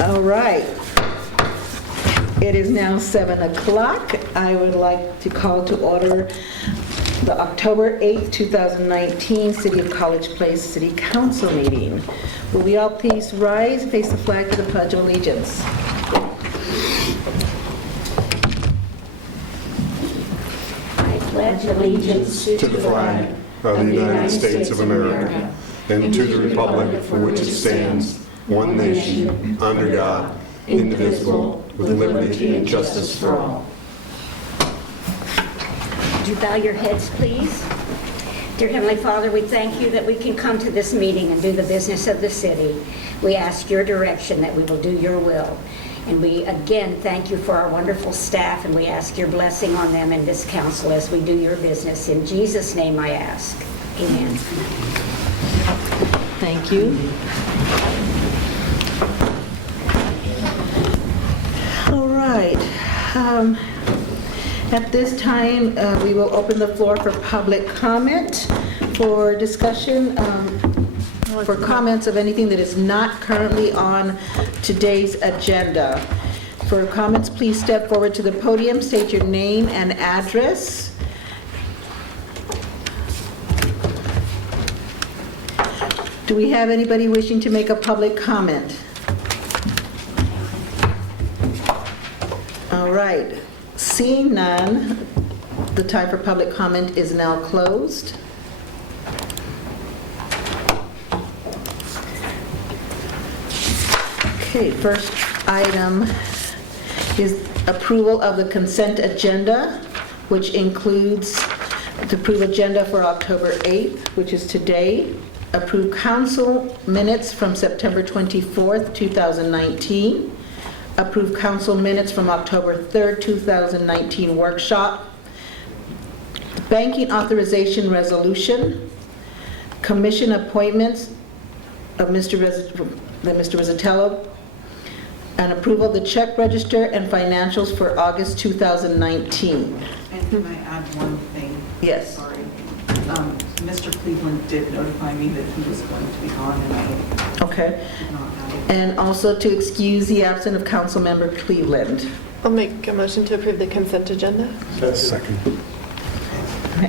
All right. It is now 7 o'clock. I would like to call to order the October 8th, 2019 City of College Place City Council meeting. Will we all please rise and face the flag for the Pledge of Allegiance? I pledge allegiance to the flag of the United States of America and to the republic for which it stands, one nation, under God, indivisible, with liberty and justice for all. Would you bow your heads, please? Dear Heavenly Father, we thank you that we can come to this meeting and do the business of the city. We ask your direction that we will do your will. And we again thank you for our wonderful staff, and we ask your blessing on them and this council as we do your business. In Jesus' name I ask. Amen. Thank you. All right. At this time, we will open the floor for public comment, for discussion, for comments of anything that is not currently on today's agenda. For comments, please step forward to the podium, state your name and address. Do we have anybody wishing to make a public comment? All right. Seeing none, the time for public comment is now closed. Okay, first item is approval of the consent agenda, which includes the approved agenda for October 8th, which is today. Approve council minutes from September 24th, 2019. Approve council minutes from October 3rd, 2019 workshop. Banking authorization resolution. Commission appointments of Mr. Rizzatello. And approval of the check register and financials for August 2019. And can I add one thing? Yes. Sorry. Mr. Cleveland did notify me that he was going to be gone, and I Okay. did not have it. And also to excuse the absence of Councilmember Cleveland. I'll make a motion to approve the consent agenda. Second.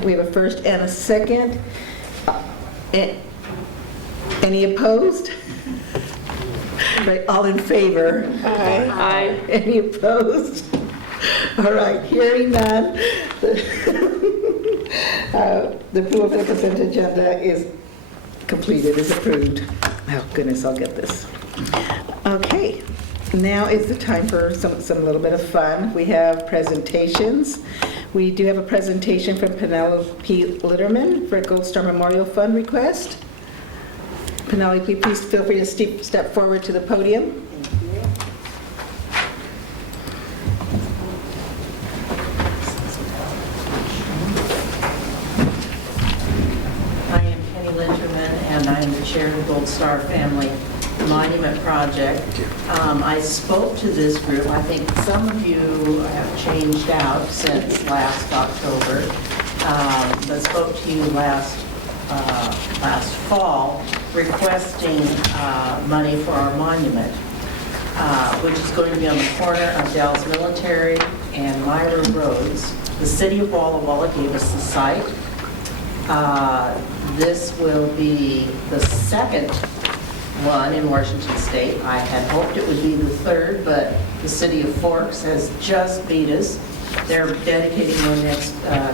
We have a first and a second. Any opposed? Right, all in favor? Aye. Any opposed? All right, hearing none. The approval of the consent agenda is completed, is approved. Oh goodness, I'll get this. Okay, now is the time for some little bit of fun. We have presentations. We do have a presentation from Penelope Litterman for a Gold Star Memorial Fund request. Penelope, please feel free to step forward to the podium. I am Penny Linterman, and I am the chair of the Gold Star Family Monument Project. I spoke to this group. I think some of you have changed out since last October, but spoke to you last fall requesting money for our monument, which is going to be on the corner of Dallas Military and Myra Roads. The city of Walla Walla gave us the site. This will be the second one in Washington State. I had hoped it would be the third, but the city of Forks has just beat us. They're dedicating one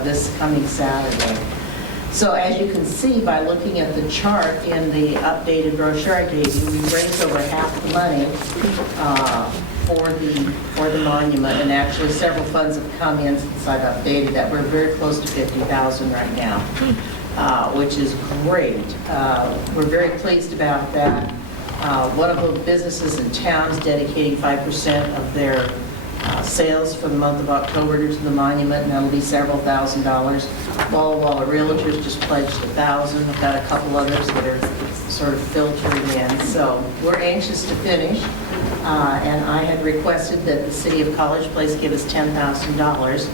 this coming Saturday. So as you can see by looking at the chart in the updated brochure I gave you, we raised over half the money for the monument, and actually several funds have come in since I've updated that. We're very close to $50,000 right now, which is great. We're very pleased about that. One of the businesses in town is dedicating 5% of their sales for the month of October to the monument, and that'll be several $1,000s. Walla Walla Realtors just pledged $1,000. I've got a couple others that are sort of filtering in. So we're anxious to finish, and I had requested that the City of College Place give us $10,000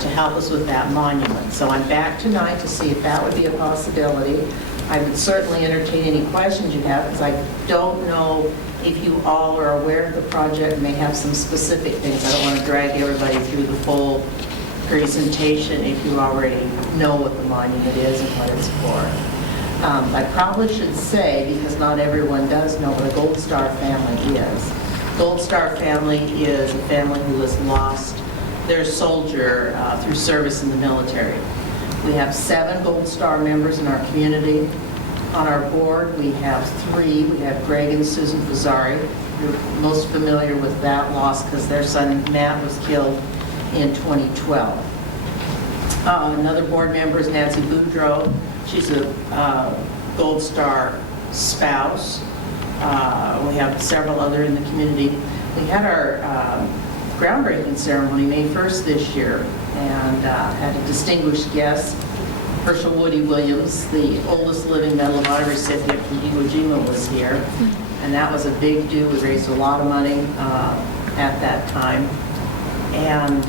to help us with that monument. So I'm back tonight to see if that would be a possibility. I would certainly entertain any questions you have, because I don't know if you all are aware of the project, may have some specific things. I don't want to drag everybody through the full presentation if you already know what the monument is and what it's for. I probably should say, because not everyone does know what a Gold Star family is. Gold Star family is a family who has lost their soldier through service in the military. We have 7 Gold Star members in our community. On our board, we have 3. We have Greg and Susan Fazzari. You're most familiar with that loss because their son Matt was killed in 2012. Another board member is Nancy Boudreau. She's a Gold Star spouse. We have several other in the community. We had our groundbreaking ceremony May 1st this year and had a distinguished guest, Herschel Woody Williams, the oldest living Medal of Honor recipient from Iwo Jima, was here. And that was a big do. We raised a lot of money at that time. And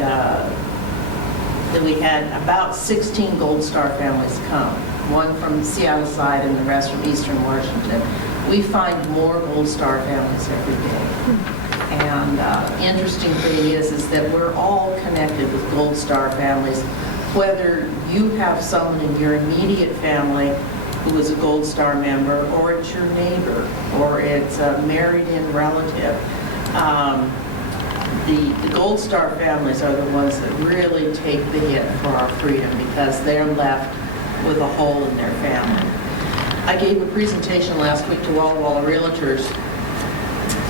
then we had about 16 Gold Star families come, one from Seattle side and the rest from Eastern Washington. We find more Gold Star families every day. And the interesting thing is that we're all connected with Gold Star families, whether you have someone in your immediate family who is a Gold Star member, or it's your neighbor, or it's a married-in relative. The Gold Star families are the ones that really take the hit for our freedom because they're left with a hole in their family. I gave a presentation last week to Walla Walla Realtors,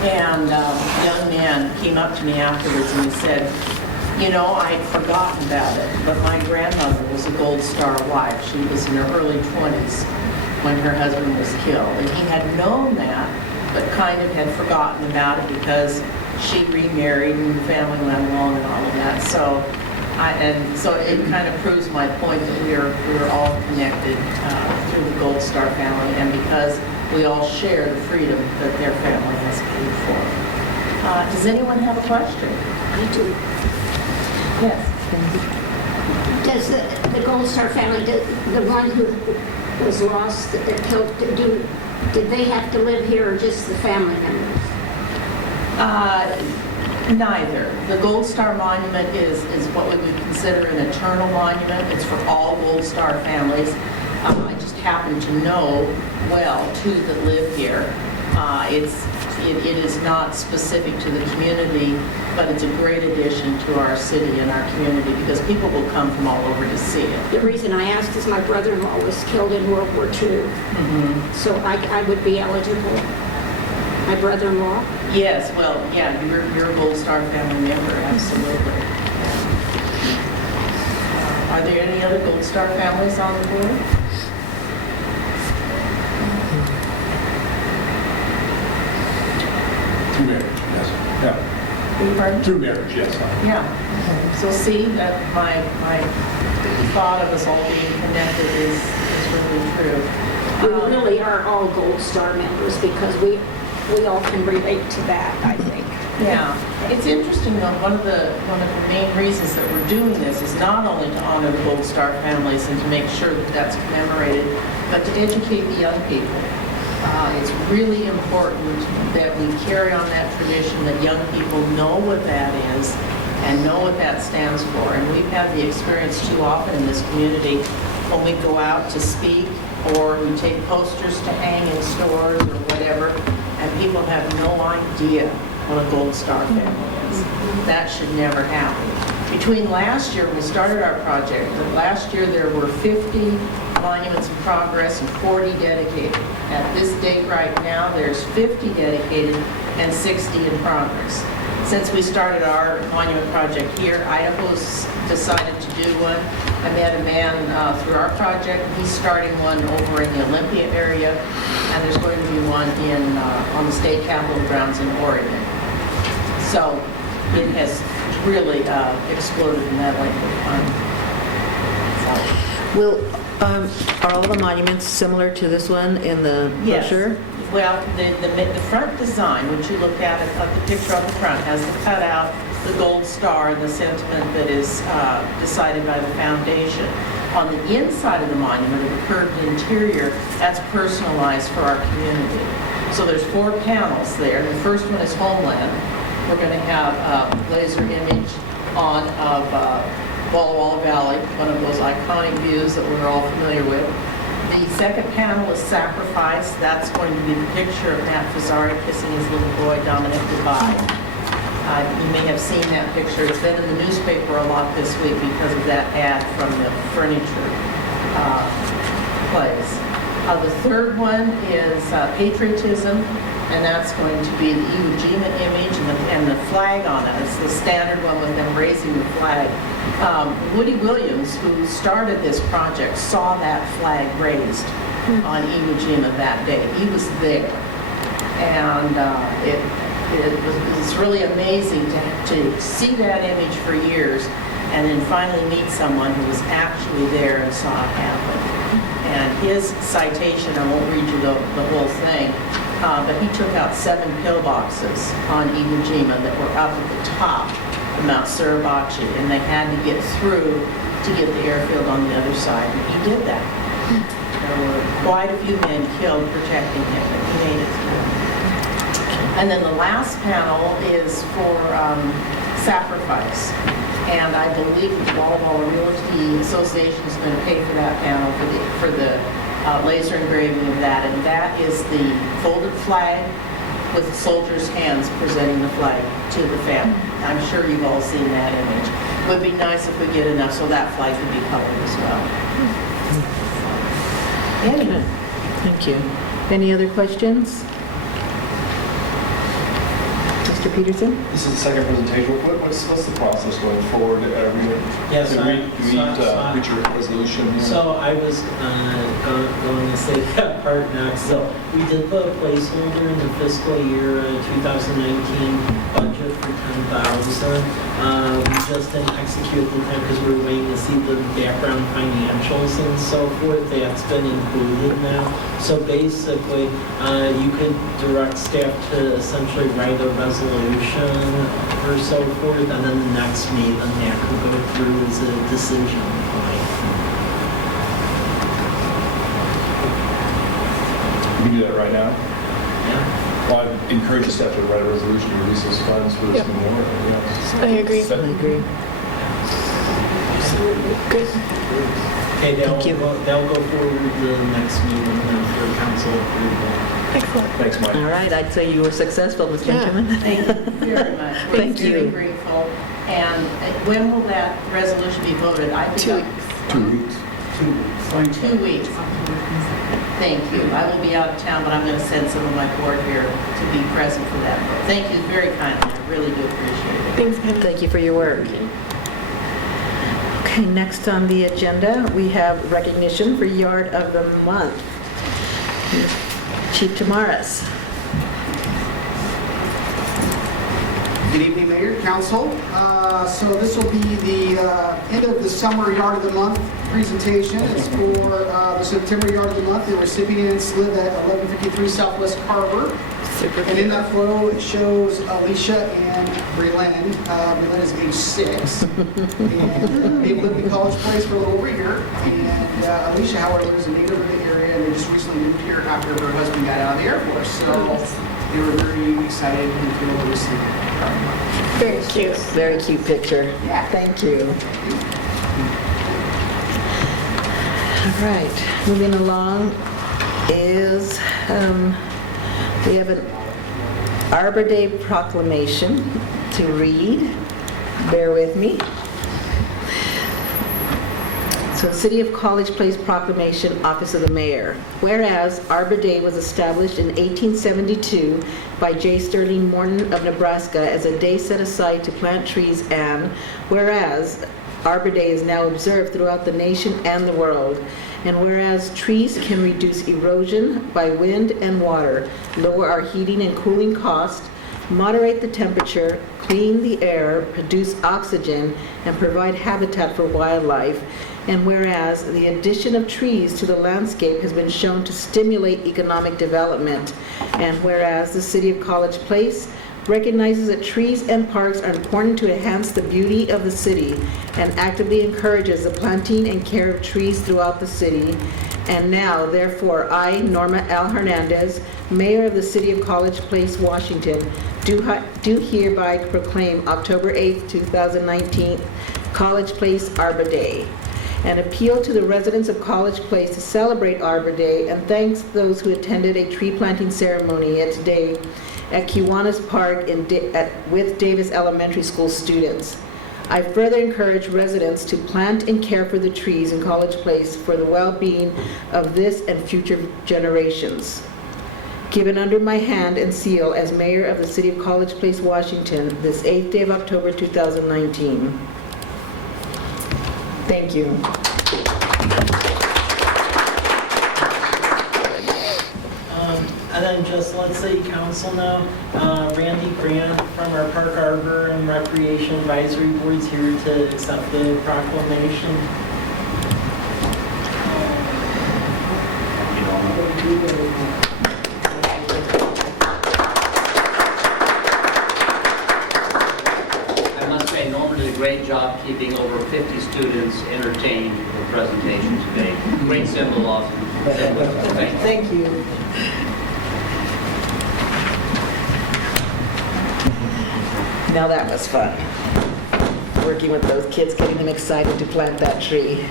and a young man came up to me afterwards and he said, you know, I'd forgotten about it, but my grandmother was a Gold Star wife. She was in her early 20s when her husband was killed. And he had known that, but kind of had forgotten about it because she remarried and the family went along and all of that. So it kind of proves my point that we're all connected through the Gold Star family, and because we all share the freedom that their family has paid for. Does anyone have a question? I do. Yes. Does the Gold Star family, the one who was lost, that killed, did they have to live here or just the family members? Neither. The Gold Star Monument is what we would consider an eternal monument. It's for all Gold Star families. I just happen to know, well, 2 that live here. It is not specific to the community, but it's a great addition to our city and our community because people will come from all over to see it. The reason I asked is my brother-in-law was killed in World War II, so I would be eligible. My brother-in-law? Yes, well, yeah, you're a Gold Star family member, absolutely. Are there any other Gold Star families on the board? Two marriages, yes. Yeah. Pardon? Two marriages, yes. Yeah. So see, that my thought of us all being connected is really true. We really are all Gold Star members because we all can relate to that, I think. Yeah, it's interesting though, one of the main reasons that we're doing this is not only to honor the Gold Star families and to make sure that that's commemorated, but to educate the young people. It's really important that we carry on that tradition, that young people know what that is and know what that stands for. And we've had the experience too often in this community when we go out to speak or we take posters to hang in stores or whatever, and people have no idea what a Gold Star family is. That should never happen. Between last year, when we started our project, last year there were 50 monuments in progress and 40 dedicated. At this date right now, there's 50 dedicated and 60 in progress. Since we started our monument project here, Idaho's decided to do one. I met a man through our project. He's starting one over in the Olympia area, and there's going to be one on the state capitol grounds in Oregon. So it has really exploded in that length of time. Are all the monuments similar to this one in the brochure? Yes. Well, the front design, which you look at the picture on the front, has the cutout, the Gold Star, and the sentiment that is decided by the foundation. On the inside of the monument, or the curved interior, that's personalized for our community. So there's 4 panels there. The first one is Homeland. We're going to have a laser image on of Walla Walla Valley, one of those iconic views that we're all familiar with. The second panel is Sacrifice. That's going to be the picture of Matt Fazzari kissing his little boy Dominic goodbye. You may have seen that picture. It's been in the newspaper a lot this week because of that ad from the furniture place. The third one is Patriotism, and that's going to be the Iwo Jima image and the flag on it. It's the standard one with them raising the flag. Woody Williams, who started this project, saw that flag raised on Iwo Jima that day. He was there, and it's really amazing to see that image for years and then finally meet someone who was actually there and saw it happen. And his citation, I won't read you the whole thing, but he took out 7 pillboxes on Iwo Jima that were up at the top of Mount Suribachi, and they had to get through to get the airfield on the other side, and he did that. There were quite a few men killed protecting him, but he made it through. And then the last panel is for Sacrifice. And I believe the Walla Walla Realty Association is going to pay for that panel for the laser engraving of that. And that is the folded flag with the soldiers' hands presenting the flag to the family. I'm sure you've all seen that image. It would be nice if we get enough so that flag could be colored as well. Anyway. Thank you. Any other questions? Mr. Peterson? This is the second presentation. What's the process going forward? Yes, Did we reach your resolution here? So I was going to say that part next. So we did put a placeholder in the fiscal year 2019 budget for 10,000. We just didn't execute the time because we were waiting to see the background financials and so forth. That's been included now. So basically, you could direct staff to essentially write a resolution or so forth, and then the next meeting that could go through as a decision point. We can do that right now. Yeah. Well, I'd encourage the staff to write a resolution to release those funds for this memorial. Yes. I agree. I agree. Good. Okay, Thank you. they'll go forward the next meeting for council approval. Excellent. Thanks, Mike. All right, I'd say you were successful, Ms. Yeah. Benjamin. Thank you very much. We're Thank very you. grateful. And when will that resolution be voted? I think 2 weeks. 2 weeks. 2 weeks. 2 weeks. Thank you. I will be out of town, but I'm going to send some of my board here to be present for that vote. Thank you very kindly. I really do appreciate it. Thanks, Pam. Thank you for your work. Okay, next on the agenda, we have recognition for Yard of the Month. Chief Tamaris. Good evening, Mayor, Council. So this will be the end of the summer Yard of the Month presentation. It's for the September Yard of the Month. The recipients live at 1153 Southwest Carver. Super And in that photo, it shows Alicia and Breland. Breland is age 6. And they've lived in College Place for a little over a year. And Alicia, however, is a native of the area, and they just recently moved here after her husband got out of the Air Force. So they were very excited and thrilled to receive it. Very cute. Very cute picture. Yeah. Thank you. All right, moving along is, we have an Arbor Day proclamation to read. Bear with me. So, City of College Place Proclamation, Office of the Mayor. Whereas Arbor Day was established in 1872 by J. Sterling Morton of Nebraska as a day set aside to plant trees, and whereas Arbor Day is now observed throughout the nation and the world, and whereas trees can reduce erosion by wind and water, lower our heating and cooling costs, moderate the temperature, clean the air, produce oxygen, and provide habitat for wildlife. And whereas the addition of trees to the landscape has been shown to stimulate economic development. And whereas the City of College Place recognizes that trees and parks are important to enhance the beauty of the city and actively encourages the planting and care of trees throughout the city. And now, therefore, I, Norma L. Hernandez, Mayor of the City of College Place, Washington, do hereby proclaim October 8th, 2019, College Place Arbor Day. An appeal to the residents of College Place to celebrate Arbor Day and thanks those who attended a tree planting ceremony today at Kiwanis Park with Davis Elementary School students. I further encourage residents to plant and care for the trees in College Place for the well-being of this and future generations. Given under my hand and seal as Mayor of the City of College Place, Washington, this 8th day of October 2019. Thank you. And then just let's say council now, Randy Grant from our Park Arbor and Recreation Advisory Board's here to accept the proclamation. I must say, Norma did a great job keeping over 50 students entertained with the presentation today. Great symbol, awesome. Thank you. Now that was fun. Working with those kids, getting them excited to plant that tree.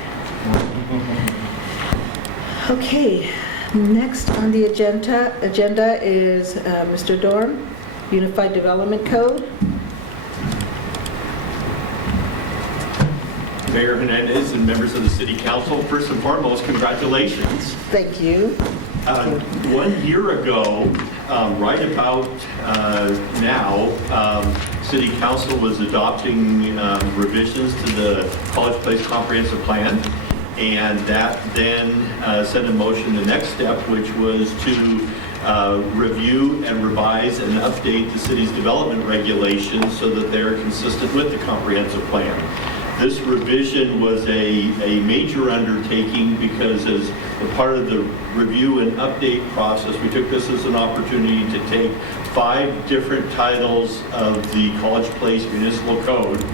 Okay, next on the agenda is Mr. Dorn, Unified Development Code. Mayor Hernandez and members of the City Council, first and foremost, congratulations. Thank you. 1 year ago, right about now, City Council was adopting revisions to the College Place Comprehensive Plan, and that then set in motion the next step, which was to review and revise and update the city's development regulations so that they're consistent with the comprehensive plan. This revision was a major undertaking because as a part of the review and update process, we took this as an opportunity to take 5 different titles of the College Place Municipal Code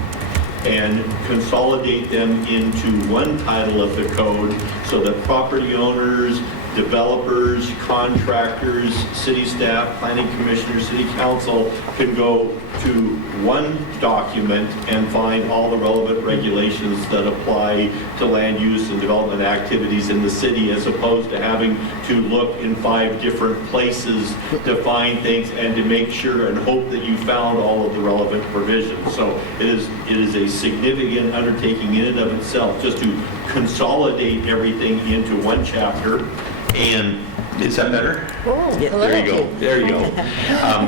and consolidate them into one title of the code so that property owners, developers, contractors, city staff, planning commissioners, city council can go to one document and find all the relevant regulations that apply to land use and development activities in the city, as opposed to having to look in 5 different places to find things and to make sure and hope that you found all of the relevant provisions. So it is a significant undertaking in and of itself just to consolidate everything into one chapter. And is that better? Oh, Yeah, There you go. There you go.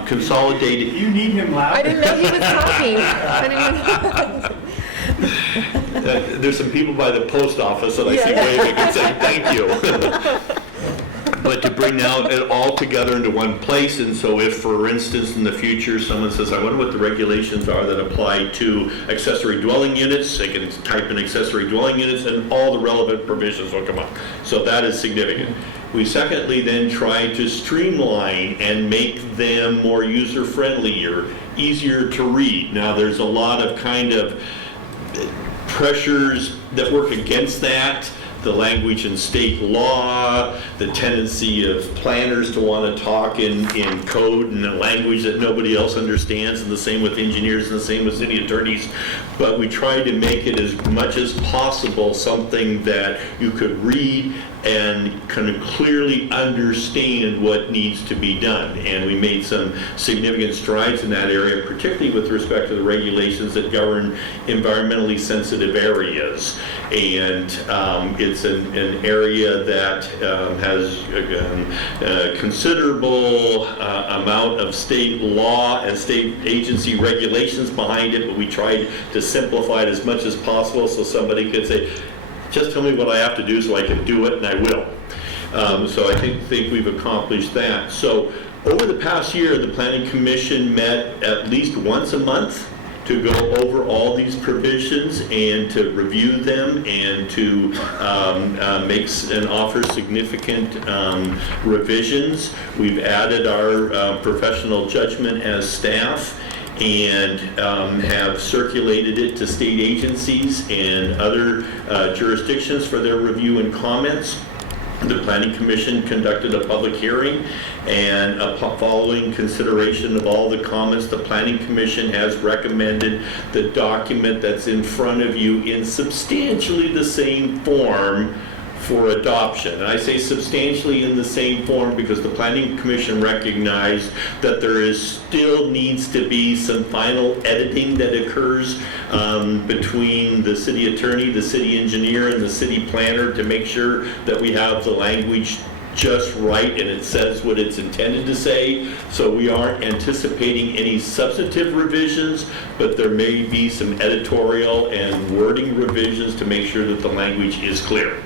Consolidated. You need him loud. I didn't know he was talking. I didn't even. There's some people by the post office that I see waving and saying thank you. But to bring now it all together into one place, and so if, for instance, in the future, someone says, I wonder what the regulations are that apply to accessory dwelling units, they can type in accessory dwelling units and all the relevant provisions will come up. So that is significant. We secondly then try to streamline and make them more user-friendly or easier to read. Now there's a lot of kind of pressures that work against that. The language in state law, the tendency of planners to want to talk in code and a language that nobody else understands, and the same with engineers and the same with city attorneys. But we tried to make it as much as possible something that you could read and kind of clearly understand what needs to be done. And we made some significant strides in that area, particularly with respect to the regulations that govern environmentally sensitive areas. And it's an area that has a considerable amount of state law and state agency regulations behind it, but we tried to simplify it as much as possible so somebody could say, just tell me what I have to do so I can do it, and I will. So I think we've accomplished that. So over the past year, the Planning Commission met at least once a month to go over all these provisions and to review them and to make and offer significant revisions. We've added our professional judgment as staff and have circulated it to state agencies and other jurisdictions for their review and comments. The Planning Commission conducted a public hearing, and following consideration of all the comments, the Planning Commission has recommended the document that's in front of you in substantially the same form for adoption. And I say substantially in the same form because the Planning Commission recognized that there still needs to be some final editing that occurs between the city attorney, the city engineer, and the city planner to make sure that we have the language just right and it says what it's intended to say. So we aren't anticipating any substantive revisions, but there may be some editorial and wording revisions to make sure that the language is clear.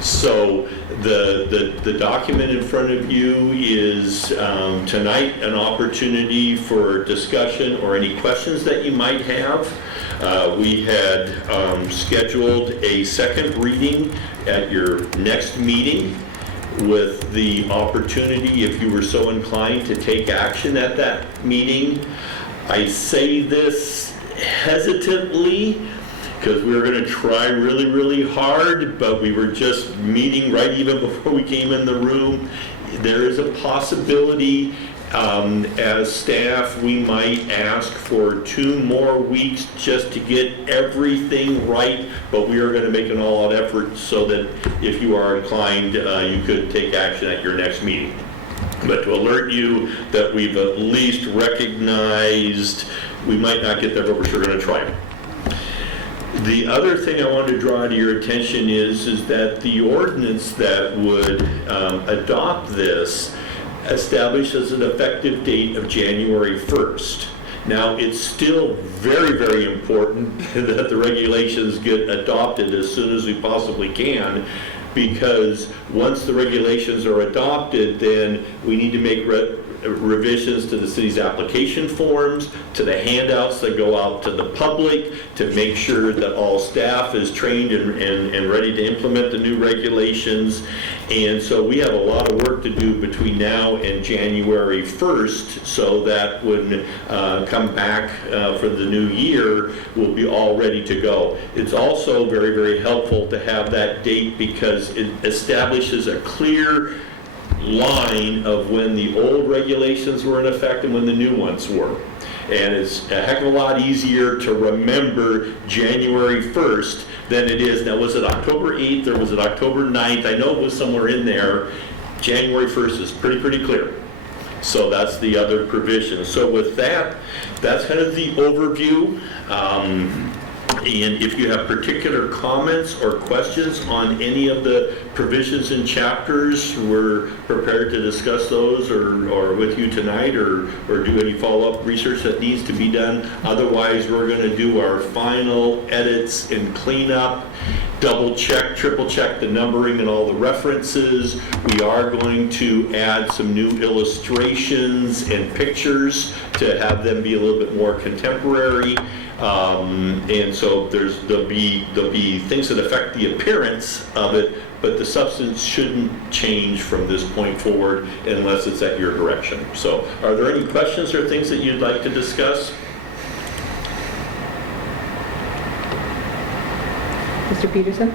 So the document in front of you is tonight an opportunity for discussion or any questions that you might have. We had scheduled a second reading at your next meeting with the opportunity, if you were so inclined, to take action at that meeting. I say this hesitantly, because we were going to try really, really hard, but we were just meeting right even before we came in the room. There is a possibility, as staff, we might ask for 2 more weeks just to get everything right, but we are going to make an all-out effort so that if you are inclined, you could take action at your next meeting. But to alert you that we've at least recognized we might not get there, but we're sure going to try. The other thing I want to draw to your attention is that the ordinance that would adopt this establishes an effective date of January 1st. Now, it's still very, very important that the regulations get adopted as soon as we possibly can, because once the regulations are adopted, then we need to make revisions to the city's application forms, to the handouts that go out to the public, to make sure that all staff is trained and ready to implement the new regulations. And so we have a lot of work to do between now and January 1st, so that when come back for the new year, we'll be all ready to go. It's also very, very helpful to have that date because it establishes a clear line of when the old regulations were in effect and when the new ones were. And it's a heck of a lot easier to remember January 1st than it is. Now, was it October 8th or was it October 9th? I know it was somewhere in there. January 1st is pretty clear. So that's the other provision. So with that, that's kind of the overview. And if you have particular comments or questions on any of the provisions and chapters, we're prepared to discuss those or with you tonight or do any follow-up research that needs to be done. Otherwise, we're going to do our final edits and cleanup, double check, triple check the numbering and all the references. We are going to add some new illustrations and pictures to have them be a little bit more contemporary. And so there'll be things that affect the appearance of it, but the substance shouldn't change from this point forward unless it's at your direction. So are there any questions or things that you'd like to discuss? Mr. Peterson?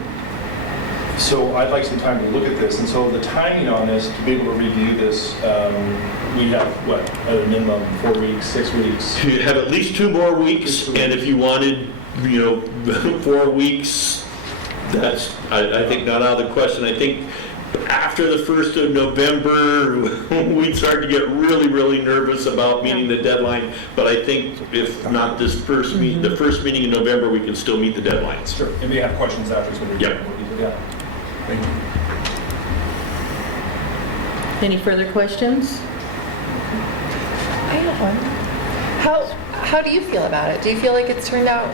So I'd like some time to look at this, and so the timing on this, to be able to review this, we have, what, at a minimum 4 weeks, 6 weeks? You have at least 2 more weeks, and if you wanted, 4 weeks, that's, I think, not out of the question. I think after the 1st of November, we'd start to get really, really nervous about meeting the deadline, but I think if not this first meeting, the first meeting in November, we can still meet the deadlines. Sure, and we have questions after, so we're Yep. Yeah. Thank you. Any further questions? I have one. How do you feel about it? Do you feel like it's turned out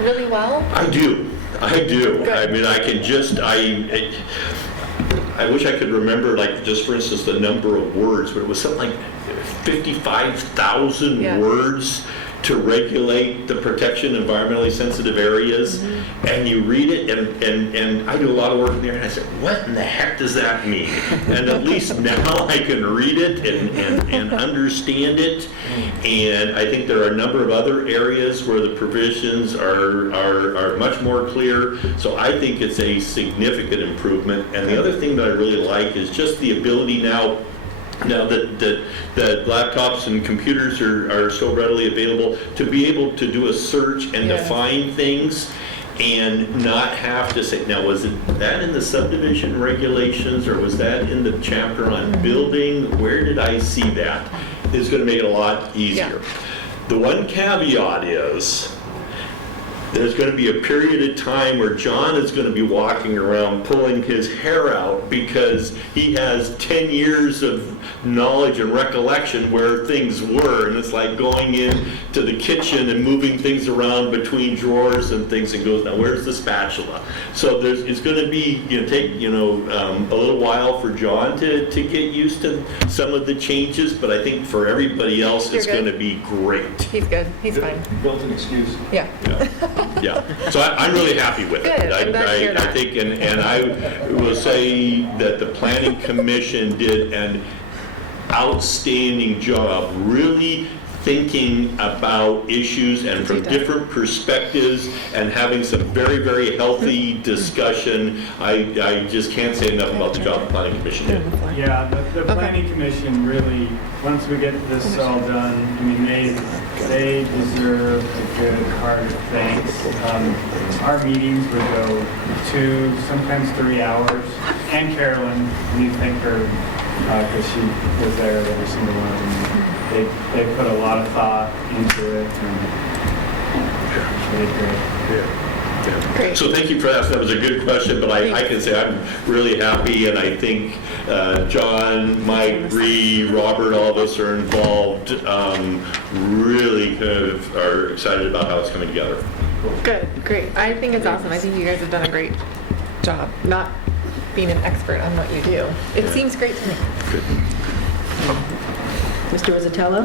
really well? I do. Good. I mean, I can just, I wish I could remember, like, just for instance, the number of words, but it was something like 55,000 Yeah. words to regulate the protection of environmentally sensitive areas, and you read it, and I do a lot of work in there, and I said, what in the heck does that mean? And at least now I can read it and understand it, and I think there are a number of other areas where the provisions are much more clear, so I think it's a significant improvement. And the other thing that I really like is just the ability now that laptops and computers are so readily available, to be able to do a search and to find things and not have to say, now was it that in the subdivision regulations or was that in the chapter on building? Where did I see that? It's going to make it a lot easier. The one caveat is there's going to be a period of time where John is going to be walking around pulling his hair out because he has 10 years of knowledge and recollection where things were, and it's like going into the kitchen and moving things around between drawers and things, and goes, now where's the spatula? So it's going to be, take a little while for John to get used to some of the changes, but I think for everybody else it's going to be great. He's good. He's fine. Built-in excuse. Yeah. Yeah, so I'm really happy with it. Good. I'm glad to hear that. I think, and I will say that the Planning Commission did an outstanding job really thinking about issues and from different perspectives and having some very, very healthy discussion. I just can't say enough about the job the Planning Commission did. Yeah, the Planning Commission really, once we get this all done, I mean, they deserve a good heart of thanks. Our meetings would go 2, sometimes 3 hours. And Carolyn, we thank her because she was there at every single one of them. They put a lot of thought into it, and it's really great. Great. So thank you for that. That was a good question, but I can say I'm really happy, and I think John, Mike, Bree, Robert, all of us are involved, really kind of are excited about how it's coming together. Good. Great. I think it's awesome. I think you guys have done a great job, not being an expert on what you do. It seems great to me. Good. Mr. Rizzatello?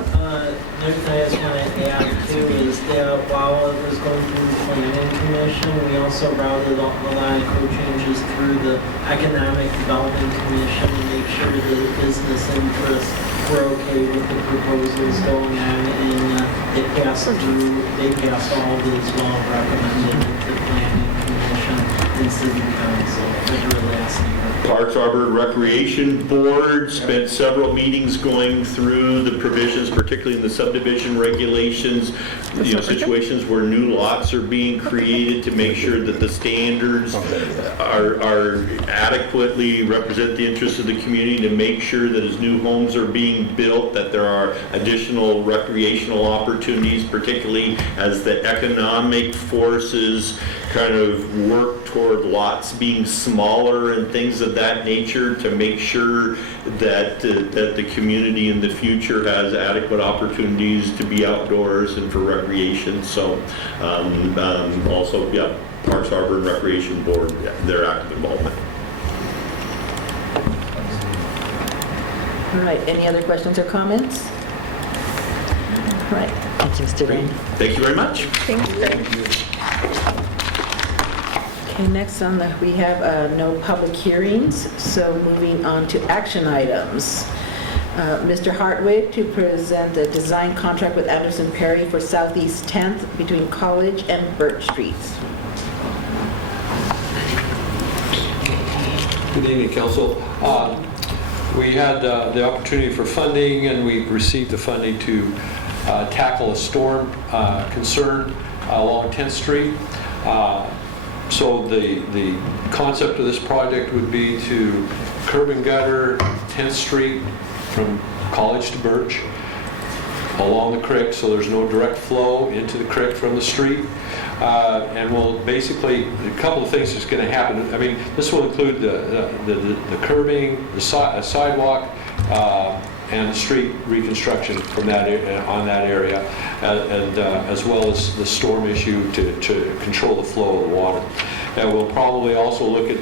Next thing I just want to add too is that while it was going through the Planning Commission, we also routed a lot of code changes through the Economic Development Commission to make sure that the business interests were okay with the proposals going on, and they passed all of it as well, recommended it to the Planning Commission and City Council for the last year. Parks, Harbor, Recreation Board spent several meetings going through the provisions, particularly in the subdivision regulations, situations where new lots are being created to make sure that the standards are adequately represent the interests of the community, to make sure that as new homes are being built that there are additional recreational opportunities, particularly as the economic forces kind of work toward lots being smaller and things of that nature, to make sure that the community in the future has adequate opportunities to be outdoors and for recreation. So also, Parks, Harbor, and Recreation Board, their active involvement. All right, any other questions or comments? All right, thank you, Mr. Lane. Thank you very much. Thanks, Greg. Okay, next we have no public hearings, so moving on to action items. Mr. Hartwig to present the design contract with Anderson Perry for Southeast 10th between College and Birch Streets. Good evening, Council. We had the opportunity for funding, and we received the funding to tackle a storm concern along 10th Street. So the concept of this project would be to curb and gutter 10th Street from College to Birch along the creek, so there's no direct flow into the creek from the street. And we'll basically, a couple of things that's going to happen. I mean, this will include the curbing, the sidewalk, and the street reconstruction from that on that area, and as well as the storm issue to control the flow of the water. And we'll probably also look at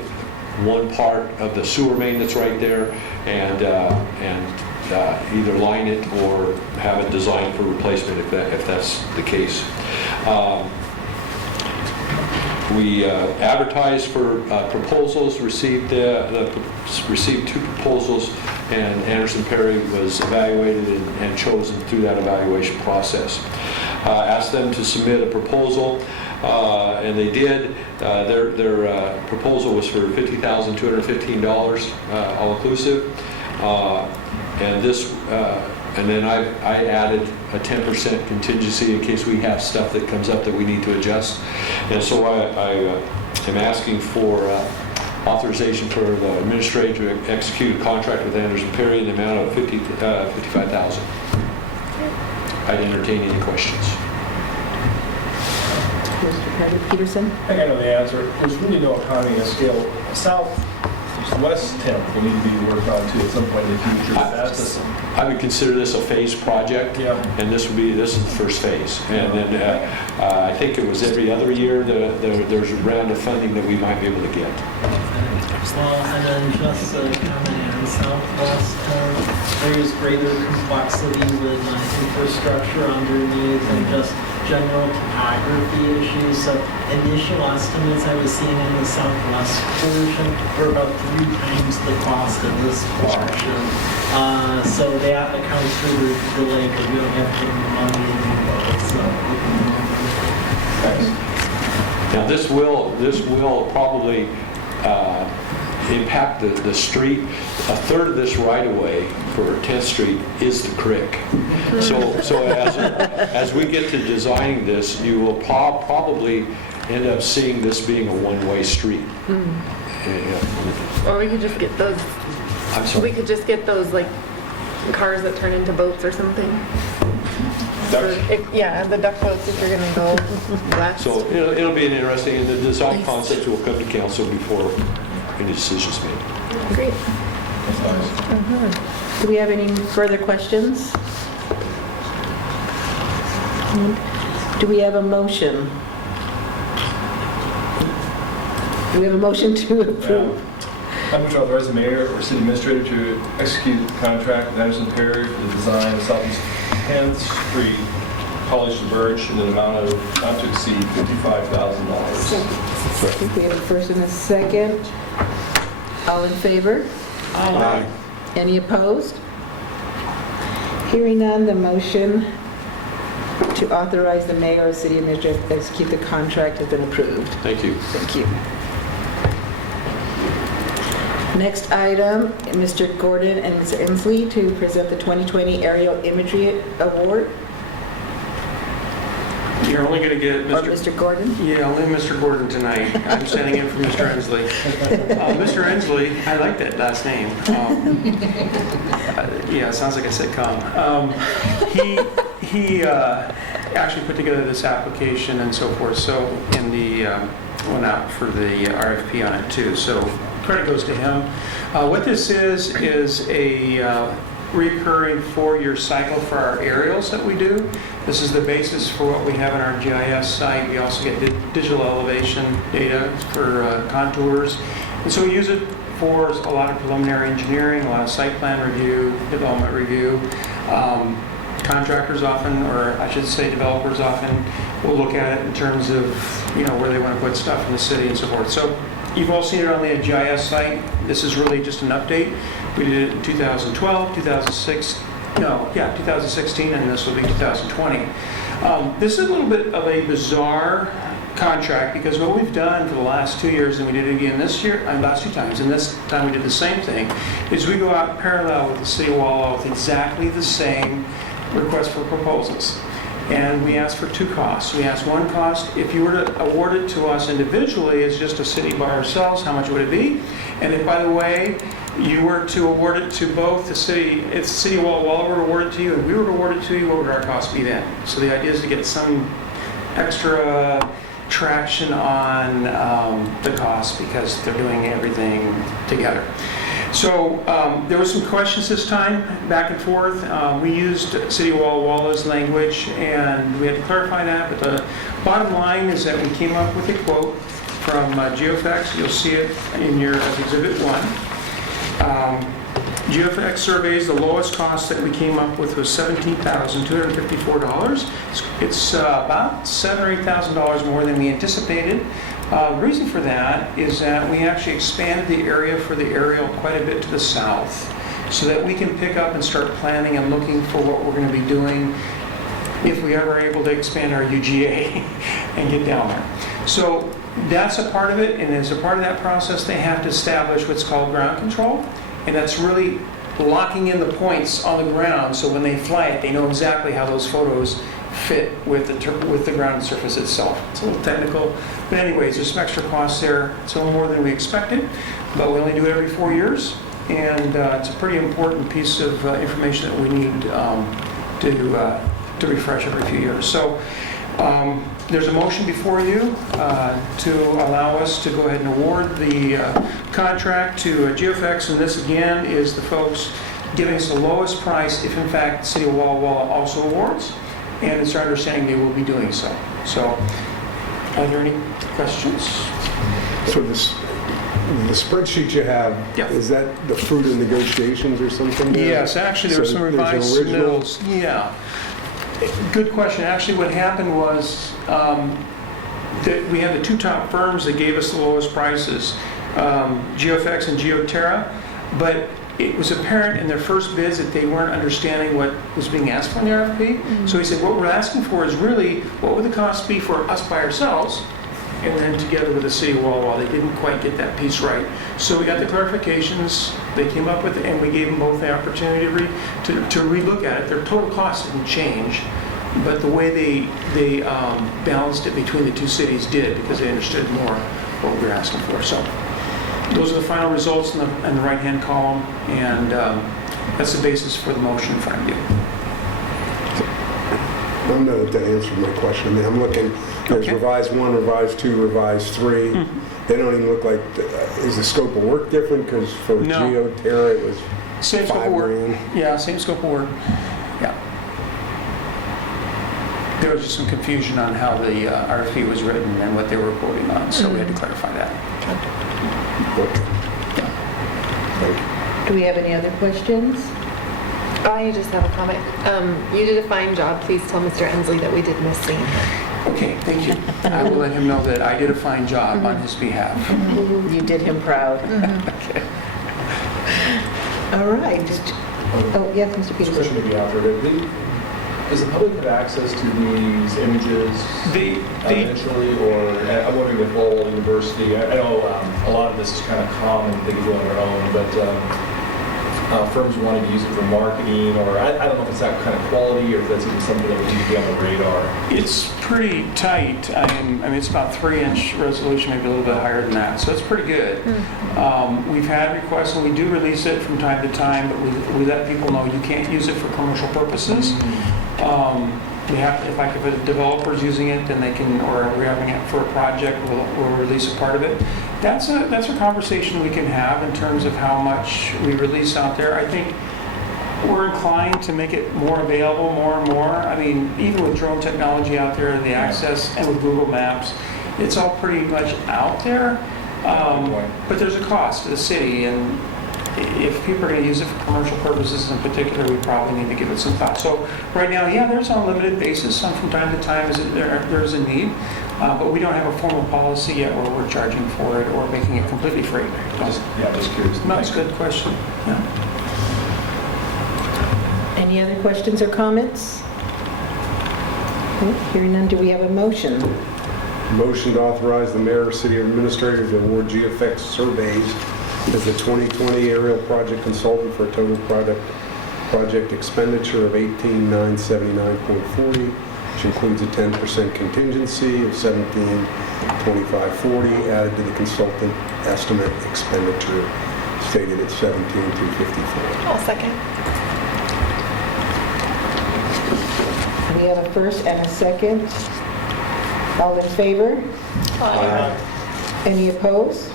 one part of the sewer main that's right there, and either line it or have it designed for replacement if that's the case. We advertised for proposals, received 2 proposals, and Anderson Perry was evaluated and chosen through that evaluation process. Asked them to submit a proposal, and they did. Their proposal was for $50,215 all inclusive, and then I added a 10% contingency in case we have stuff that comes up that we need to adjust. And so I am asking for authorization for the administrator to execute a contract with Anderson Perry in the amount of $55,000. I'd entertain any questions. Mr. Peterson? I think I know the answer. There's really no economy of scale. Southwest 10th will need to be worked on too at some point in the future. I would consider this a phase project, and this is the first phase. And then I think it was every other year that there's a round of funding that we might be able to get. Well, and then just a comment on Southwest, there's greater complexity with infrastructure underneath and just general topography issues. So initial estimates I was seeing in the Southwest portion were about 3 times the cost of this portion. So that accounts for the delay because we don't have to put the money in both. So Now this will probably impact the street. A third of this right-of-way for 10th Street is the creek. So as we get to designing this, you will probably end up seeing this being a one-way street. Or we could just get those. I'm sorry. We could just get those like cars that turn into boats or something. The duck boats if you're going to go west. So it'll be an interesting, and the design concepts will come to council before any decisions made. Great. Do we have any further questions? Do we have a motion? Do we have a motion to approve? I move to authorize the mayor or city administrator to execute the contract with Anderson Perry for the design of Southeast 10th Street, College to Birch, in an amount of not to exceed $55,000. I think we have a first and a second. All in favor? Aye. Any opposed? Hearing none, the motion to authorize the mayor or city administrator to execute the contract has been approved. Thank you. Thank you. Next item, Mr. Gordon and Mr. Inslee to present the 2020 Aerial Imagery Award. You're only going to get Or Mr. Gordon? Yeah, only Mr. Gordon tonight. I'm standing in for Mr. Ensley. Mr. Ensley, I like that last name. Yeah, it sounds like a sitcom. He actually put together this application and so forth. So in the went out for the RFP on it too. So credit goes to him. What this is a recurring 4-year cycle for our aerials that we do. This is the basis for what we have on our GIS site. We also get digital elevation data for contours. And so we use it for a lot of preliminary engineering, a lot of site plan review, development review. Contractors often, or I should say developers often, will look at it in terms of where they want to put stuff in the city and so forth. So you've all seen it on the GIS site. This is really just an update. We did it in 2012, 2016, and this will be 2020. This is a little bit of a bizarre contract because what we've done for the last 2 years, and we did it again this year, last 2 times, and this time we did the same thing, is we go out parallel with the city of Walla with exactly the same request for proposals. And we ask for 2 costs. We ask one cost, if you were to award it to us individually as just a city by ourselves, how much would it be? And if, by the way, you were to award it to both the city, if the city of Walla Walla were to award it to you and we were to award it to you, what would our cost be then? So the idea is to get some extra traction on the cost because they're doing everything together. So there were some questions this time, back and forth. We used City of Walla Walla's language, and we had to clarify that. But the bottom line is that we came up with a quote from Geofacts. You'll see it in your Exhibit 1. GFX surveys, the lowest cost that we came up with was $17,254. It's about $7,000 or $8,000 more than we anticipated. The reason for that is that we actually expanded the area for the aerial quite a bit to the south so that we can pick up and start planning and looking for what we're going to be doing if we ever are able to expand our UGA and get down there. So that's a part of it, and as a part of that process, they have to establish what's called ground control, and that's really locking in the points on the ground so when they fly it, they know exactly how those photos fit with the ground surface itself. It's a little technical, but anyways, there's some extra costs there. It's a little more than we expected, but we only do it every 4 years, and it's a pretty important piece of information that we need to refresh every few years. So there's a motion before you to allow us to go ahead and award the contract to GFX, and this again is the folks giving us the lowest price if in fact the City of Walla Walla also awards, and it's our understanding they will be doing so. So are there any questions? So the spreadsheet you have, is that the fruit of negotiations or something? Yes, actually there were some revised submittals. Yeah. Good question. Actually, what happened was that we had the two top firms that gave us the lowest prices, GeoFX and Geoterra, but it was apparent in their first bids that they weren't understanding what was being asked for in the RFP. So he said, what we're asking for is really, what would the cost be for us by ourselves, and then together with the City of Walla Walla. They didn't quite get that piece right. So we got the clarifications, they came up with it, and we gave them both the opportunity to relook at it. Their total cost didn't change, but the way they balanced it between the two cities did, because they understood more what we were asking for. So those are the final results in the right-hand column, and that's the basis for the motion in front of you. I don't know if that answered my question. I mean, I'm looking, there's revised 1, revised 2, revised 3. They don't even look like, is the scope of work different? Because for Geoterra, it was same scope of work. Yeah, same scope of work. Yeah. There was just some confusion on how the RFP was written and what they were quoting on, so we had to clarify that. Thank you. Do we have any other questions? I just have a comment. You did a fine job. Please tell Mr. Ensley that we did miss seeing him. Okay, thank you. I will let him know that I did a fine job on his behalf. You did him proud. Okay. All right. Oh, yes, Mr. This Peterson. question may be after it. Does the public have access to these images eventually, or I'm wondering with Walla Walla University, I know a lot of this is kind of common, they can do on their own, but firms wanting to use it for marketing, or I don't know if it's that kind of quality or if that's even something that would need to be on the radar. It's pretty tight. I mean, it's about 3-inch resolution, maybe a little bit higher than that, so it's pretty good. We've had requests, and we do release it from time to time, but we let people know you can't use it for commercial purposes. We have to, if a developer's using it, then they can, or we're having it for a project, we'll release a part of it. That's a conversation we can have in terms of how much we release out there. I think we're inclined to make it more available, more and more. I mean, even with drone technology out there, the access, and with Google Maps, it's all pretty much out there. But there's a cost to the city, and if people are going to use it for commercial purposes in particular, we probably need to give it some thought. So right now, yeah, there's on a limited basis. From time to time, there's a need, but we don't have a formal policy yet where we're charging for it or making it completely free. Just curious. No, it's a good question. Yeah. Any other questions or comments? Okay, hearing none, do we have a motion? Motion to authorize the mayor or city administrator to award GFX surveys as the 2020 aerial project consultant for a total project expenditure of $18,979.40, which includes a 10% contingency of $17,2540 added to the consultant estimate expenditure stated at $17,254. I'll second. We have a first and a second. All in favor? Aye. Any opposed?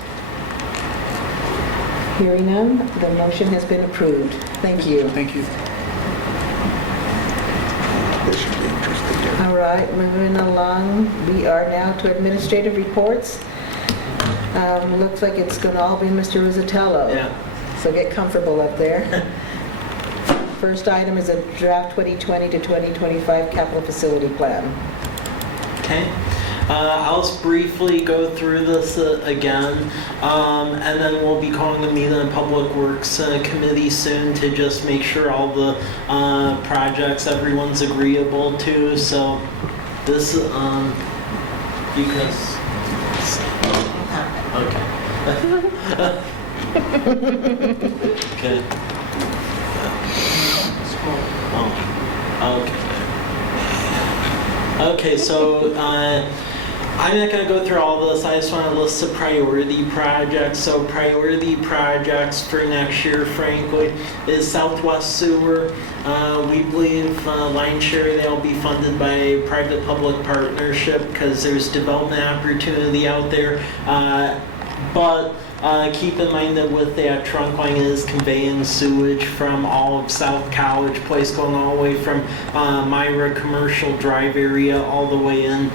Hearing none, the motion has been approved. Thank you. Thank you. This should be interesting. All right, moving along, we are now to administrative reports. Looks like it's going to all be Mr. Rizzatello. Yeah. So get comfortable up there. First item is a draft 2020 to 2025 capital facility plan. Okay. I'll just briefly go through this again, and then we'll be calling a meeting on Public Works Committee soon to just make sure all the projects everyone's agreeable to. So this, because, okay. Okay. Oh, okay. Okay, so I'm not going to go through all this. I just want to list the priority projects. So priority projects for next year, frankly, is Southwest Sewer. We believe line share they'll be funded by private-public partnership because there's development opportunity out there. But keep in mind that with that trunk line is conveying sewage from all of South College Place, going all the way from Myra Commercial Drive area all the way in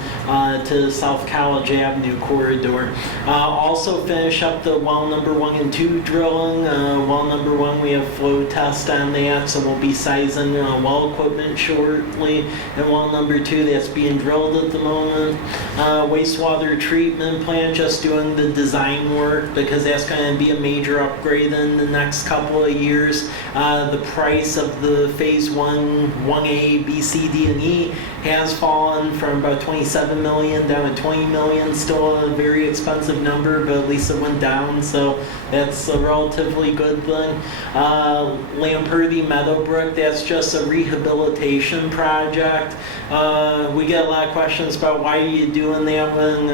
to South College Avenue corridor. Also finish up the well number 1 and 2 drilling. Well number 1, we have flow test on that, so we'll be sizing well equipment shortly. And well number 2, that's being drilled at the moment. Wastewater treatment plant, just doing the design work because that's going to be a major upgrade in the next couple of years. The price of the phase 1A, B, C, D, and E has fallen from about 27 million down to 20 million. Still a very expensive number, but at least it went down, so that's a relatively good thing. Lamperty Meadowbrook, that's just a rehabilitation project. We get a lot of questions about why are you doing that when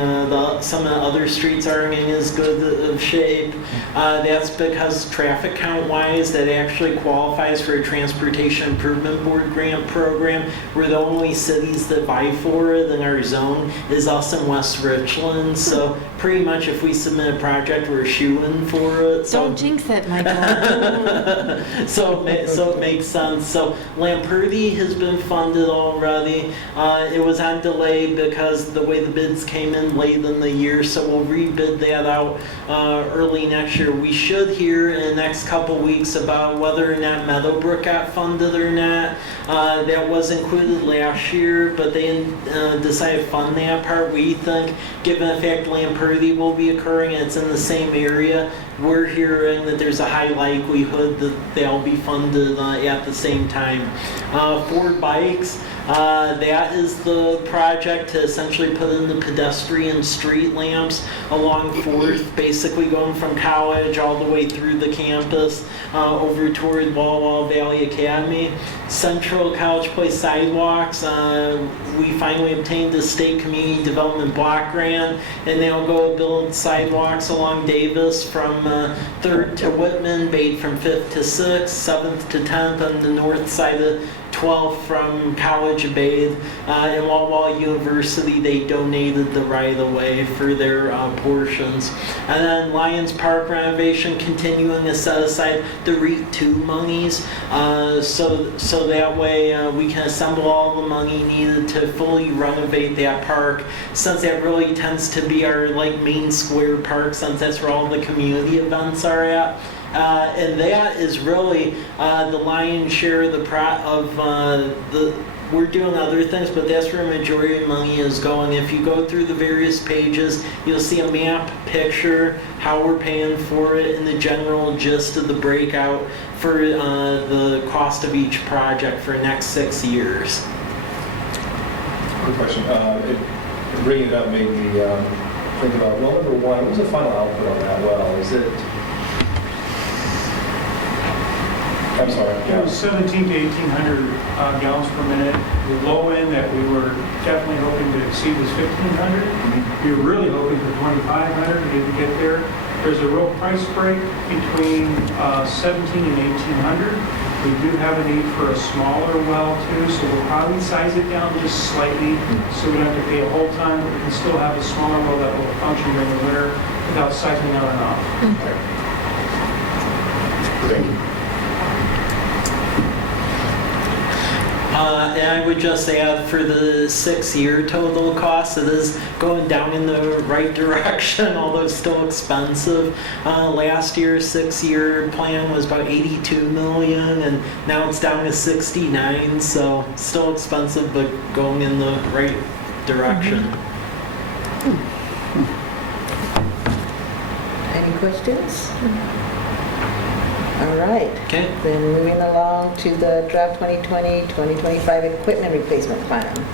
some of the other streets aren't in as good of shape. That's because traffic count wise that actually qualifies for a Transportation Improvement Board grant program. We're the only cities that vie for it in our zone is us and West Richland. So pretty much if we submit a project, we're shoo-in for it. So, Don't jinx it, Michael. so it makes sense. So Lamperty has been funded already. It was on delay because the way the bids came in late in the year, so we'll rebid that out early next year. We should hear in the next couple weeks about whether or not Meadowbrook got funded or not. That was included last year, but they decided to fund that part. We think, given the fact Lamperty will be occurring and it's in the same area, we're hearing that there's a high likelihood that they'll be funded at the same time. Ford Bikes, that is the project to essentially put in the pedestrian street lamps along 4th, basically going from College all the way through the campus over toward Walla Walla Valley Academy. Central College Place sidewalks, we finally obtained the State Community Development Block Grant, and they'll go build sidewalks along Davis from 3rd to Whitman, Bade from 5th to 6th, 7th to 10th on the north side of 12th from College of Bade. And Walla Walla University, they donated the right-of-way for their portions. And then Lions Park renovation, continuing to set aside the REIT 2 monies, so that way we can assemble all the money needed to fully renovate that park, since that really tends to be our main square park, since that's where all the community events are at. And that is really the lion's share of we're doing other things, but that's where a majority of money is going. If you go through the various pages, you'll see a map picture, how we're paying for it, and the general gist of the breakout for the cost of each project for the next 6 years. Quick question. Bringing it up made me think about well number 1. What was the final output on that well? Is it? I'm sorry. It was 17 to 1,800 gallons per minute. The low end that we were definitely hoping to exceed was 1,500. We were really hoping for 2,500. We didn't get there. There's a real price break between 17 and 1,800. We do have a need for a smaller well too, so we'll probably size it down just slightly so we don't have to pay a whole ton, but we can still have a smaller well that will function during the winter without cycling on and off. Thank you. And I would just add for the 6-year total cost, it is going down in the right direction, although still expensive. Last year's 6-year plan was about 82 million, and now it's down to 69, so still expensive, but going in the right direction. Any questions? All right. Okay. Then moving along to the draft 2020-2025 equipment replacement plan.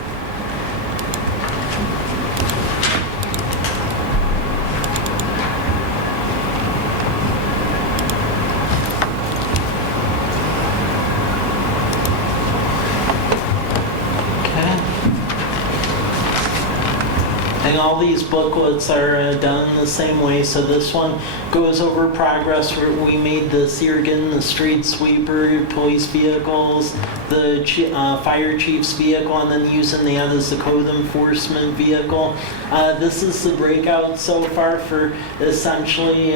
And all these booklets are done the same way. So this one goes over progress. We made this year getting the street sweeper, police vehicles, the fire chief's vehicle, and then using that as the code enforcement vehicle. This is the breakout so far for essentially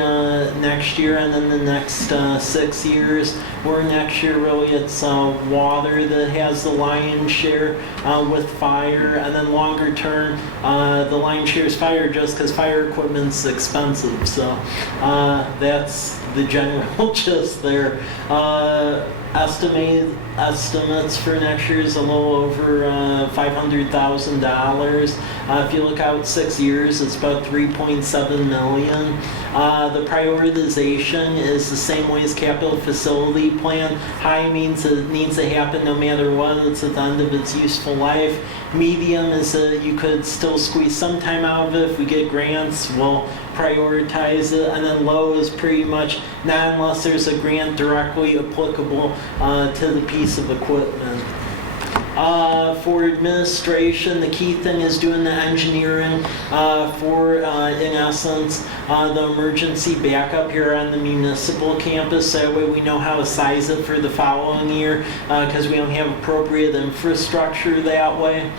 next year and then the next 6 years. Where next year really it's water that has the lion's share with fire, and then longer term the lion's share is fire just because fire equipment's expensive. So that's the general gist there. Estimates for next year is a little over $500,000. If you look out 6 years, it's about 3.7 million. The prioritization is the same way as capital facility plan. High means it needs to happen no matter what. It's at the end of its useful life. Medium is that you could still squeeze some time out of it. If we get grants, we'll prioritize it. And then low is pretty much not unless there's a grant directly applicable to the piece of equipment. For administration, the key thing is doing the engineering for, in essence, the emergency backup here on the municipal campus. That way we know how to size it for the following year because we don't have appropriate infrastructure that way.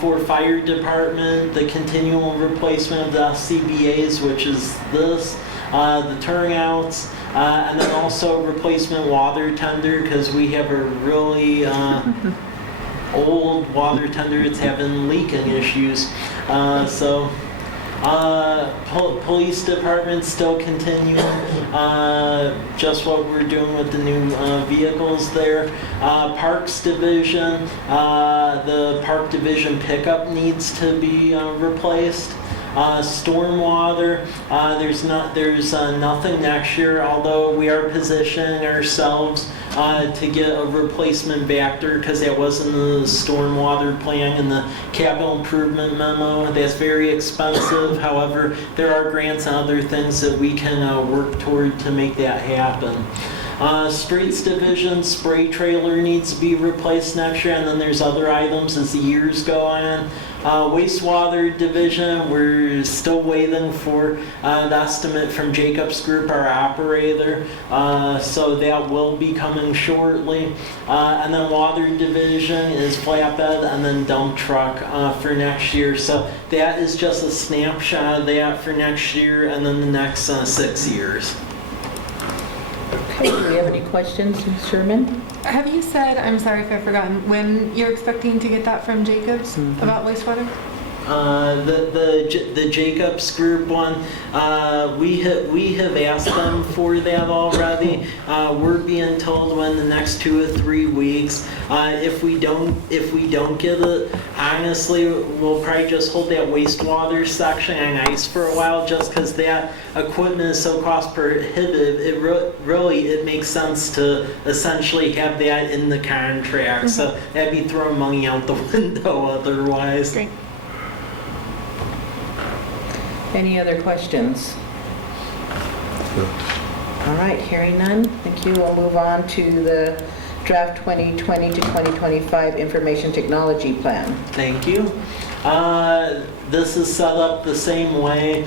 For fire department, the continual replacement of the SCBAs, which is this, the turnouts, and then also replacement water tender because we have a really old water tender that's having leaking issues. Police department still continuing just what we're doing with the new vehicles there. Parks division, the park division pickup needs to be replaced. Stormwater, there's nothing next year, although we are positioning ourselves to get a replacement Vector because that wasn't the stormwater plan in the capital improvement memo. That's very expensive. However, there are grants and other things that we can work toward to make that happen. Streets division, spray trailer needs to be replaced next year, and then there's other items as the years go on. Wastewater division, we're still waiting for an estimate from Jacobs Group, our operator, so that will be coming shortly. And then water division is flatbed and then dump truck for next year. So that is just a snapshot of that for next year and then the next 6 years. Okay, do we have any questions, Ms. Sherman? Have you said, I'm sorry if I've forgotten, when you're expecting to get that from Jacobs about wastewater? The Jacobs Group one, we have asked them for that already. We're being told when the next 2 or 3 weeks. If we don't get it, honestly, we'll probably just hold that wastewater section on ice for a while, just because that equipment is so cost prohibitive. It really makes sense to essentially have that in the contract. So that'd be throwing money out the window otherwise. Great. Any other questions? All right, hearing none, thank you. We'll move on to the draft 2020 to 2025 information technology plan. Thank you. This is set up the same way,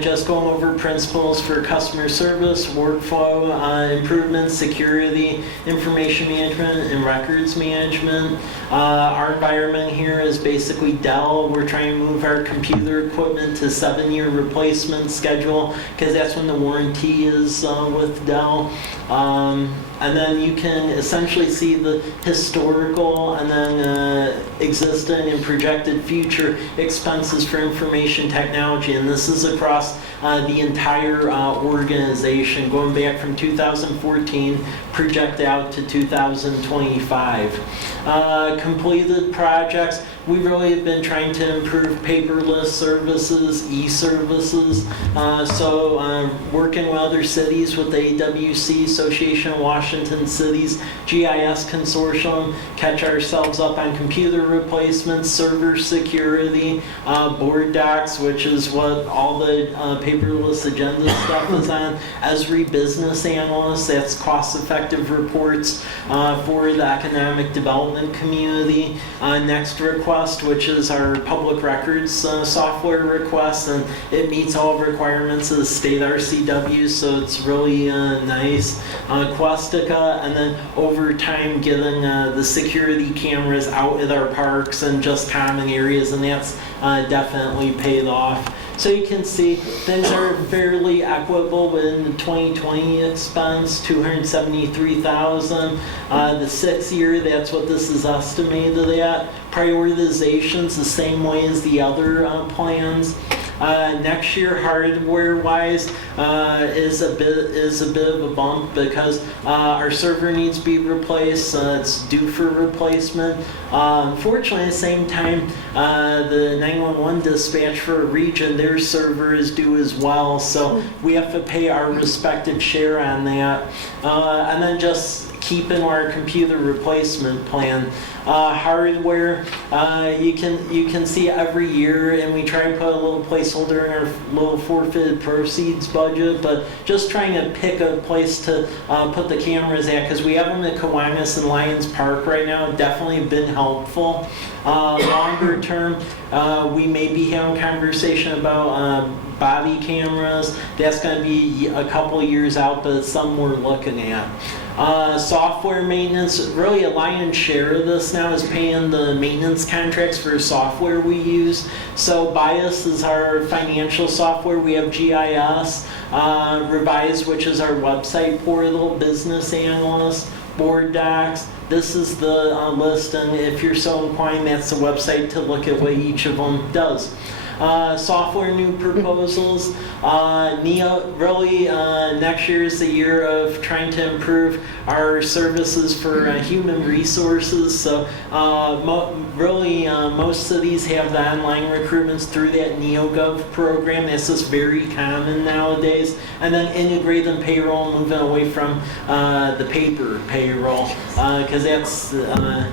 just going over principles for customer service, workflow, improvements, security, information management, and records management. Our environment here is basically Dell. We're trying to move our computer equipment to 7-year replacement schedule because that's when the warranty is with Dell. And then you can essentially see the historical and then existing and projected future expenses for information technology. And this is across the entire organization, going back from 2014, project out to 2025. Completed projects, we really have been trying to improve paperless services, e-services. Working with other cities with the AWC, Association of Washington Cities, GIS Consortium, catch ourselves up on computer replacements, server security, board docs, which is what all the paperless agenda stuff is on, Esri Business Analyst, that's cost-effective reports for the economic development community, Next Request, which is our public records software request, and it meets all requirements of the state RCW, so it's really nice. Questica, and then over time getting the security cameras out at our parks and just common areas, and that's definitely paid off. So you can see things are fairly equitable within the 2020 expense, $273,000. The 6th year, that's what this is estimated at. Prioritization's the same way as the other plans. Next year, hardware-wise, is a bit of a bump because our server needs to be replaced. It's due for replacement. Unfortunately, at the same time, the 911 dispatch for a region, their server is due as well. So we have to pay our respective share on that. And then just keeping our computer replacement plan. Hardware, you can see every year, and we try to put a little placeholder in our little forfeited proceeds budget, but just trying to pick a place to put the cameras at, because we have them at Kiwanis and Lions Park right now, definitely been helpful. Longer term, we may be having a conversation about body cameras. That's going to be a couple of years out, but it's something we're looking at. Software maintenance, really a lion's share of this now is paying the maintenance contracts for software we use. So Bias is our financial software. We have GIS, Revise, which is our website portal, Business Analyst, Board Docs. This is the list, and if you're so inclined, that's the website to look at what each of them does. Software new proposals. NEO, really next year is the year of trying to improve our services for human resources. So most cities have the online recruitments through that NeoGov program. That's just very common nowadays. And then integrating payroll, moving away from the paper payroll, because that's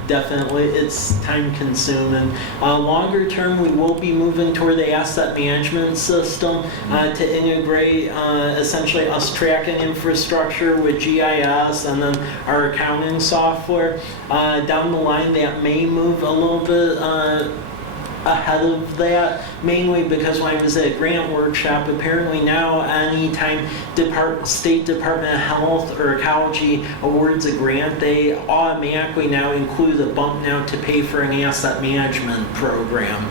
definitely, it's time consuming. Longer term, we will be moving toward the asset management system to integrate essentially us tracking infrastructure with GIS and then our accounting software. Down the line, that may move a little bit ahead of that, mainly because when I was at grant workshop, apparently now anytime State Department of Health or Ecology awards a grant, they automatically now include a bump now to pay for an asset management program.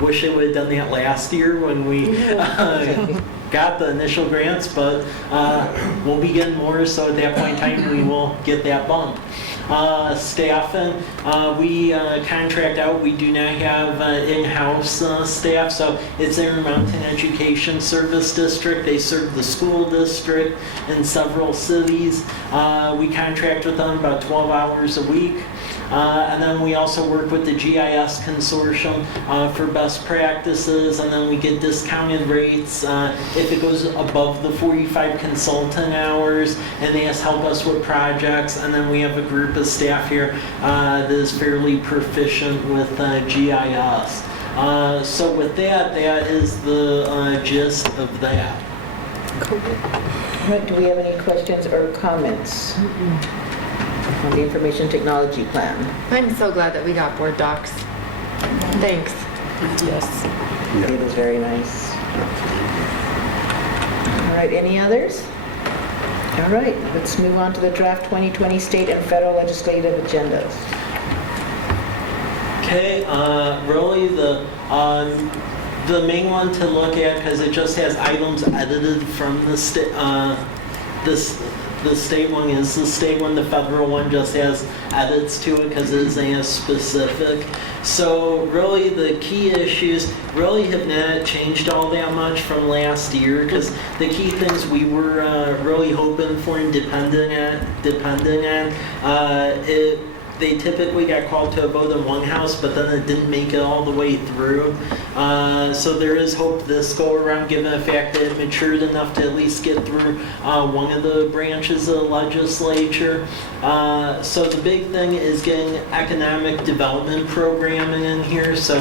Wish they would have done that last year when we got the initial grants, but we'll be getting more, so at that point in time we will get that bump. Staffing, we contract out. We do not have in-house staff, so it's Intermountain Education Service District. They serve the school district in several cities. We contract with them about 12 hours a week. And then we also work with the GIS Consortium for best practices, and then we get discounted rates if it goes above the 45 consultant hours, and they help us with projects. And then we have a group of staff here that is fairly proficient with GIS. So with that, that is the gist of that. Cool. Do we have any questions or comments on the information technology plan? I'm so glad that we got board docs. Thanks. Yes. It is very nice. All right, any others? All right, let's move on to the draft 2020 state and federal legislative agendas. Okay, really the main one to look at, because it just has items edited from the state, the state one is the state one, the federal one just has edits to it because it isn't as specific. So really the key issues really have not changed all that much from last year, because the key things we were really hoping for and depending on, they typically got called to a vote in one house, but then it didn't make it all the way through. So there is hope this go around, given the fact that it matured enough to at least get through one of the branches of the legislature. So the big thing is getting economic development programming in here. So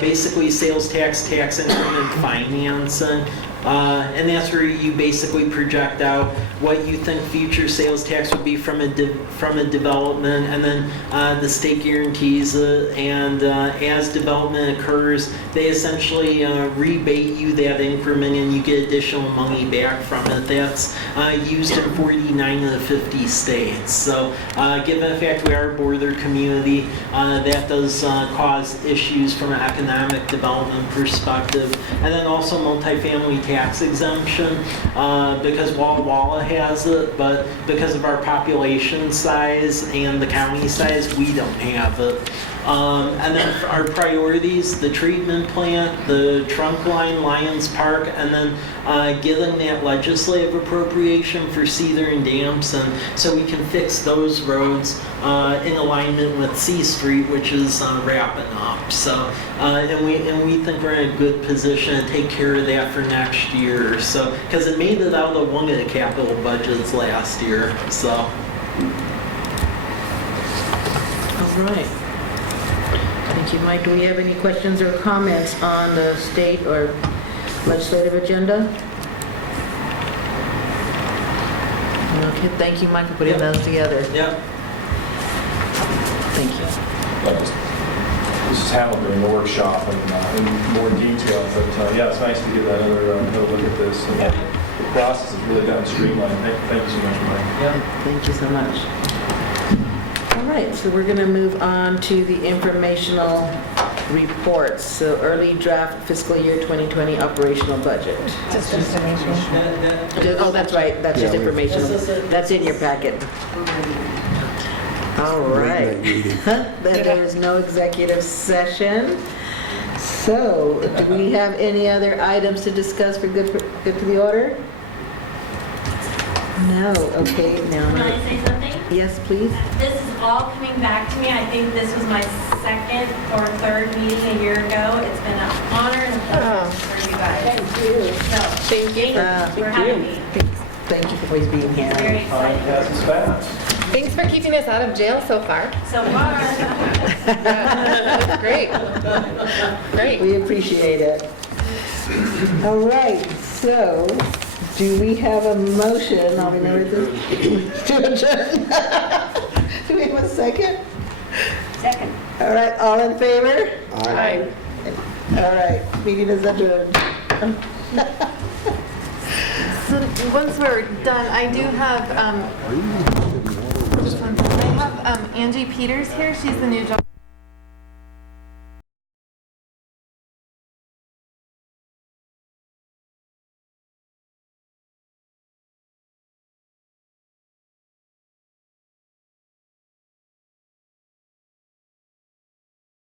basically sales tax, tax income, and financing. And that's where you basically project out what you think future sales tax would be from a development, and then the state guarantees it, and as development occurs, they essentially rebate you that increment and you get additional money back from it. That's used in 49 of the 50 states. So given the fact we are a border community, that does cause issues from an economic development perspective. And then also multifamily tax exemption, because Walla Walla has it, but because of our population size and the county size, we don't have it. And then our priorities, the treatment plant, the trunk line, Lions Park, and then getting that legislative appropriation for Cedar and Damson so we can fix those roads in alignment with C Street, which is wrapping up. So, and we think we're in a good position to take care of that for next year. So, because it made it out of one of the capital budgets last year. So, All right. Thank you, Mike. Do we have any questions or comments on the state or legislative agenda? Okay, thank you, Mike, for putting those together. yeah. Thank you. This is handled during the workshop and in more detail, but yeah, it's nice to get that another look at this. And the process is really done streamlined. Thank you so much, Mike. Yeah. Thank you so much. All right, so we're going to move on to the informational reports. So early draft fiscal year 2020 operational budget. Just information. Oh, that's right, that's just informational. That's in your packet. All right. Then there is no executive session. So do we have any other items to discuss for good to the order? No, okay, now. Can I say something? Yes, please. This is all coming back to me. I think this was my second or third meeting a year ago. It's been an honor and a pleasure for you guys. Thank you. So, Thank you. for having me. Thank you for always being here. Very Time excited. passes fast. Thanks for keeping us out of jail so far. So far. That's great. Great. We appreciate it. All right, so do we have a motion? I'll remember this. To adjourn. Do we have a second? Second. All right, all in favor? Aye. All right, meeting is adjourned. So once we're done, I do have, Angie Peters here. She's the new job.